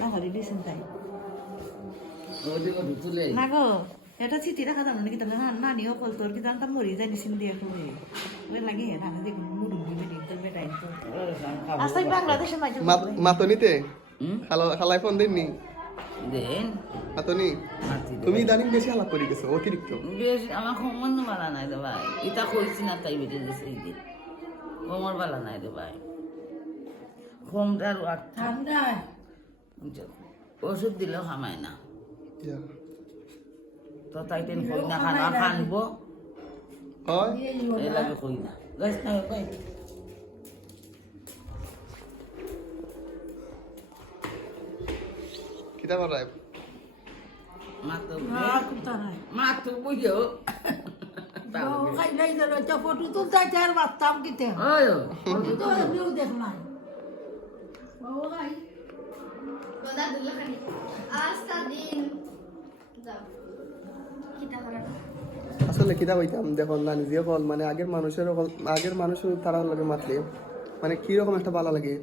না হরি দিছেন তাই ওদিকে ঢুকলে না গো এটা চিঠি রাখা জানো নাকি তাহলে নানিও বল তোর কি জানতাম মরি যায় নিশ্চিন দিয়ে কবে ওই লাগে রাখা দেখুন মুরুম দিবে দিন বেটাই তো আসাই বাংলাদেশে মাইকে মাতনিতে খালাই ফোন দেননি দেন মাতনি তুমি ইদানিং বেশি আলাপ করে গেছো অতিরিক্ত বেশ আমার খমন বালা নাই রে ভাই এটা কইছি না তাই বেটে গেছে এই দিন খমর বালা নাই রে ভাই খমটার ঠান্ডা ওষুধ দিলেও খামায় না ইয়া তো তাই টেন কই না খানা খানবো হয় এই লাগে কই না গাছ না কই কিতা করায় মাতো কুতা নাই মাতো বুঝো খাই নাই দিল তো ফটো তুলতে চার বাচ্চাম কিতে ওই ফটো তো এমনিও দেখলাম ও ভাই Godadullah kan. Astadin. Kita kena. আসলে কিতা হইতাম দেখো না নিজে কল মানে আগের মানুষের তারা লাগে মাতলে মানে কিরকম একটা ভালো লাগে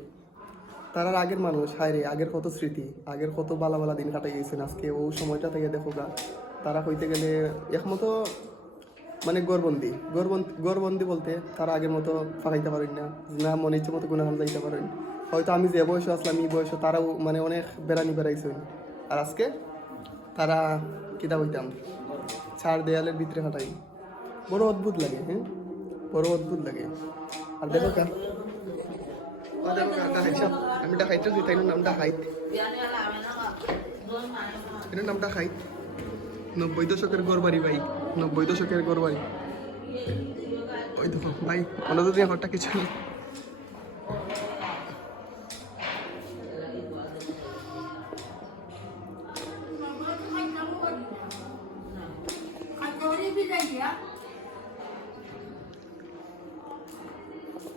তারার আগের মানুষ হায় রে আগের কত স্মৃতি আগের কত বালা বালা দিন কাটাই গেছেন আজকে ও সময়টা থেকে দেখো গা তারা হইতে গেলে একমতো মানে গড়বন্দি বলতে তারা আগের মতো ফাঁকাইতে পারেন না মনে ইচ্ছে মতো গুণাহান যাইতে পারেন হয়তো আমি যে বয়সে আসলাম এই বয়সে তারাও মানে অনেক বেড়াইছেন আর আজকে তারা কিতা হইতাম চার দেয়ালের ভিতরে হাঁটাই বড় অদ্ভুত লাগে হ্যাঁ বড় অদ্ভুত লাগে আর দেখো কা আমি ডাকাইতে তাই নামটা হাইট এর নামটা হাইট 90 দশকের গড়বাড়ি ভাই 90 দশকের গড়বাড়ি ওই দেখো ভাই অন্যদের ঘরটা কিছু নেই আর তোরে বিদায় দিয়া